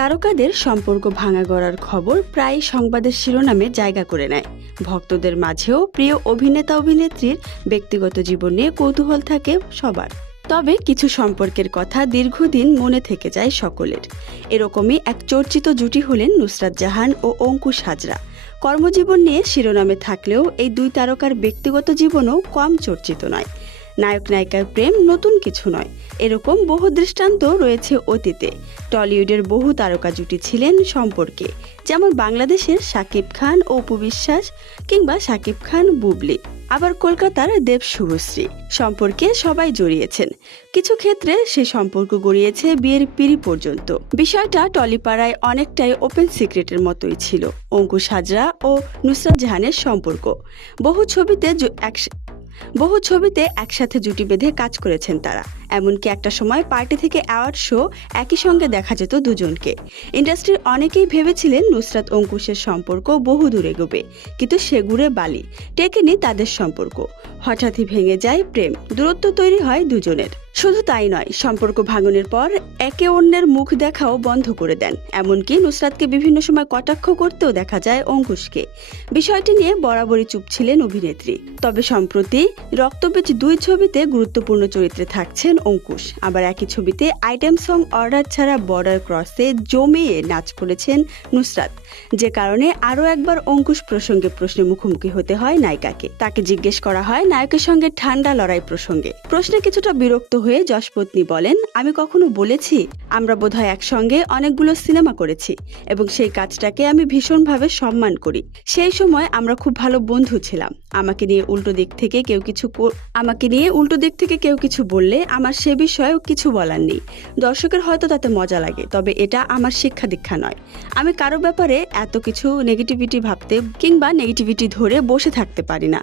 তারকাদের সম্পর্ক ভাঙা গড়ার খবর প্রায় সংবাদের শিরোনামে জায়গা করে নেয়। ভক্তদের মাঝেও প্রিয় অভিনেতা অভিনেত্রীর ব্যক্তিগত জীবন নিয়ে কৌতূহল থাকে সবার। তবে কিছু সম্পর্কের কথা দীর্ঘদিন মনে থেকে যায় সকলের। এরকমই এক চর্চিত জুটি হলেন নুসরাত জাহান ও অঙ্কুশ হাজরা। কর্মজীবন নিয়ে শিরোনামে থাকলেও এই দুই তারকার ব্যক্তিগত জীবনও কম চর্চিত নয়। নায়ক নায়িকার প্রেম নতুন কিছু নয়, এরকম বহু দৃষ্টান্ত রয়েছে অতীতে। টলিউডের বহু তারকা জুটি ছিলেন সম্পর্কে, যেমন বাংলাদেশের শাকিব খান ও অপু বিশ্বাস কিংবা শাকিব খান বুবলি। আবার কলকাতার দেব শুভশ্রী সম্পর্কে সবাই জড়িয়েছেন। কিছু ক্ষেত্রে সে সম্পর্ক গড়িয়েছে বিয়ের পিঁড়ি পর্যন্ত। বিষয়টা টলিপাড়ায় অনেকটাই ওপেন সিক্রেটের মতোই ছিল। অঙ্কুশ হাজরা ও নুসরাত জাহানের সম্পর্ক বহু ছবিতে একসাথে জুটি বেঁধে কাজ করেছেন তারা। এমনকি একটা সময় পার্টি থেকে অ্যাওয়ার্ড শো একই সঙ্গে দেখা যেত দুজনকে। ইন্ডাস্ট্রির অনেকেই ভেবেছিলেন নুসরাত অঙ্কুশের সম্পর্ক বহু দূর এগোবে, কিন্তু সেগুড়ে বালি টেকেনি তাদের সম্পর্ক। হঠাৎই ভেঙে যায় প্রেম, দূরত্ব তৈরি হয় দুজনের। শুধু তাই নয়, সম্পর্ক ভাঙনের পর একে অন্যের মুখ দেখাও বন্ধ করে দেন। এমনকি নুসরাতকে বিভিন্ন সময় কটাক্ষ করতেও দেখা যায় অঙ্কুশকে। বিষয়টি নিয়ে বরাবরই চুপ ছিলেন অভিনেত্রী। তবে সম্প্রতি রক্তবীজ 2 ছবিতে গুরুত্বপূর্ণ চরিত্রে থাকছেন অঙ্কুশ। আবার একই ছবিতে আইটেম সং অর্ডার ছাড়া বর্ডার ক্রসে জমিয়ে নাচ করেছেন নুসরাত, যে কারণে আরও একবার অঙ্কুশ প্রসঙ্গে প্রশ্নের মুখোমুখি হতে হয় নায়িকাকে। তাকে জিজ্ঞেস করা হয় নায়কের সঙ্গে ঠান্ডা লড়াই প্রসঙ্গে। প্রশ্নে কিছুটা বিরক্ত হয়ে যশপত্নী বলেন, আমি কখনো বলেছি আমরা বোধহয় একসঙ্গে অনেকগুলো সিনেমা করেছি এবং সেই কাজটাকে আমি ভীষণভাবে সম্মান করি। সেই সময় আমরা খুব ভালো বন্ধু ছিলাম। আমাকে নিয়ে উল্টো দিক থেকে কেউ কিছু বললে আমার সে বিষয়ে কিছু বলার নেই। দর্শকের হয়তো তাতে মজা লাগে, তবে এটা আমার শিক্ষা দীক্ষা নয়। আমি কারো ব্যাপারে এত কিছু নেগেটিভিটি ভাবতে কিংবা নেগেটিভিটি ধরে বসে থাকতে পারি না।